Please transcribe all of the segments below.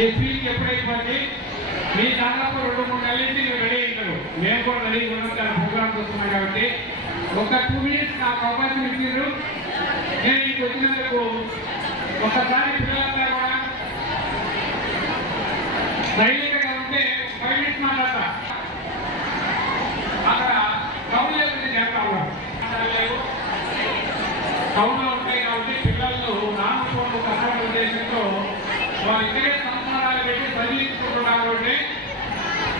ఈ స్పీచ్ ఎప్పుడైపోయింది మీ దాదాపు 2-3 నెలల నుంచి మీరు రెడీ అవుతారు. మేము కూడా రెడీగా ఉన్నాం, చాలా ప్రోగ్రామ్స్ వస్తున్నాం కాబట్టి ఒక 2 మినిట్స్ నాకు అవకాశం ఇచ్చారు. నేను మీకు వచ్చినందుకు ఒకసారి పిల్లలంతా కూడా ధైర్యంగా ఉంటే 5 మినిట్స్ మాట్లాడతా. అక్కడ టౌన్ లెవెల్ చేస్తా ఉన్నాం, టౌన్లో ఉంటాయి కాబట్టి పిల్లలు నాన్నకోండు కష్టపడే ఉద్దేశంతో వారు ఇక్కడే సంస్కారాలు పెట్టి చదివించుకుంటున్నారు. అంటే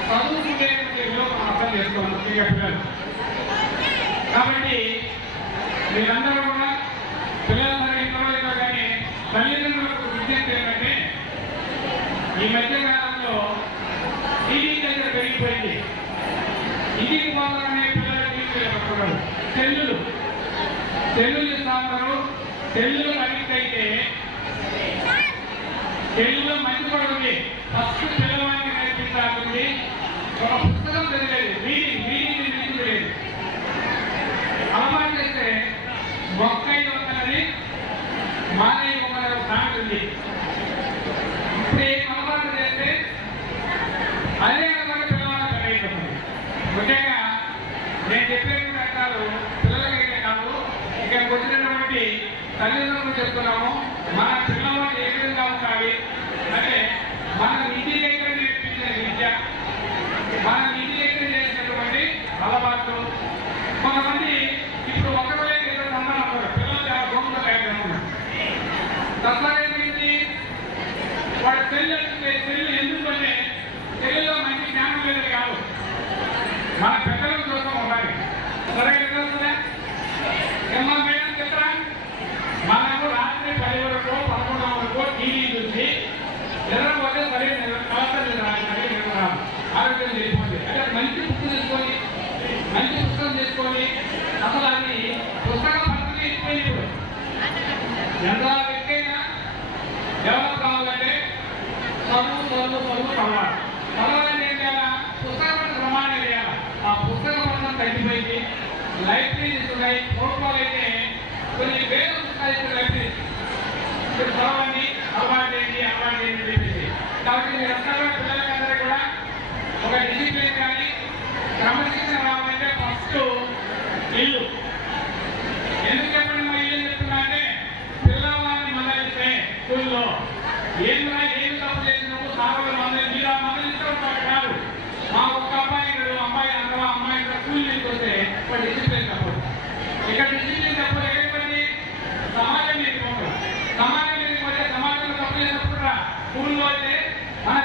చదువుకుంటే మనం అర్థం చేసుకోవాలి ముఖ్యంగా పిల్లలు. కాబట్టి మీరందరూ కూడా పిల్లల తరగతిలో కానీ తల్లిదండ్రులకు విజ్ఞప్తి ఏంటంటే ఈ మధ్యకాలంలో టీవీ దగ్గర పెరిగిపోయింది. ఇంటికి పోతారనే పిల్లలకి పట్టుకున్నారు. సెల్లులు ఇస్తా ఉన్నారు. సెల్లులు అడిగితే అయితే తెలుగులో మంచి కూడా ఉంది. ఫస్ట్ పిల్లవాడికి నేర్పించాల్సింది ఒక పుస్తకం చదివేది, రీడింగ్ లేదు. అలవాటు చేస్తే మొక్కై ఒక్కనది మానయ్య ఒక్కన సామెత ఉంది. ఇప్పుడు ఏం అలవాటు చేస్తే అదే అలవాటు పిల్లవాళ్ళకి పెరిగిపోతుంది. ముఖ్యంగా నేను చెప్పే రకాలు పిల్లలకైతే కాదు, ఇక్కడికి వచ్చినటువంటి తల్లిదండ్రులు చెప్తున్నాము. మన పిల్లవాడు ఏ విధంగా ఉండాలి అంటే మన ఇంటి దగ్గర నేర్పించిన విద్య, మన ఇంటి దగ్గర చేసినటువంటి అలవాట్లు. కొంతమంది ఇప్పుడు ఒకరు ఏదో సంబంధం పిల్లలు చాలా గొప్ప తయారు తత్వాలేంటి వాడు తెల్లు ఎందుకంటే తెలుగులో మంచి జ్ఞానం లేదు కాదు, మన పెద్దలకు చూస్తాం ఉండాలి. సరే ఏమన్నా మేడం చెప్తారా? మనకు రాత్రి 10 వరకు 11 వరకు టీవీ చూసి నిద్రపోతే సరే కలెక్టర్ ఆరోగ్యం తెలిసిపోతుంది. అంటే మంచి బుక్ తీసుకొని మంచి పుస్తకం తీసుకొని అసలు అది పుస్తక పద్ధతి ఇచ్చిపోయింది. ఇప్పుడు ఎంత వ్యక్తైనా డెవలప్ కావాలంటే చదువు కావాలి. చదవాలని ఏం చేయాలా? పుస్తక పద్ధతి ప్రమాణం చేయాలి. ఆ పుస్తక పద్ధతి తగ్గిపోయింది. లైబ్రరీస్ ఉన్నాయి. ఫోటోలు అయితే కొన్ని వేల పుస్తకాలు లైబ్రరీస్ చదవండి, అలవాటు ఏంటి కాబట్టి మీరు అందరూ పిల్లలందరూ కూడా ఒక డిసిప్లిన్ కానీ క్రమశిక్షణ రావాలంటే ఫస్ట్ ఇల్లు. ఎందుకు చెప్పండి మా ఇల్లు చెప్తున్నా అంటే పిల్లవాడిని మందలిస్తే స్కూల్లో ఏం తప్పు చేసినప్పుడు సార్లు మీరు ఆ మందలిస్తూ ఉంటారు కాదు. మా ఒక్క అమ్మాయి అందరూ అమ్మాయి స్కూల్ నుంచి వస్తే ఒక డిసిప్లిన్ తప్పదు. ఇక్కడ డిసిప్లిన్ తప్పదు. ఎక్కడికి సమాజం మీద సమాజం మీద పోతే సమాజంలో తప్పు చేసినప్పుడు స్కూల్లో అయితే మన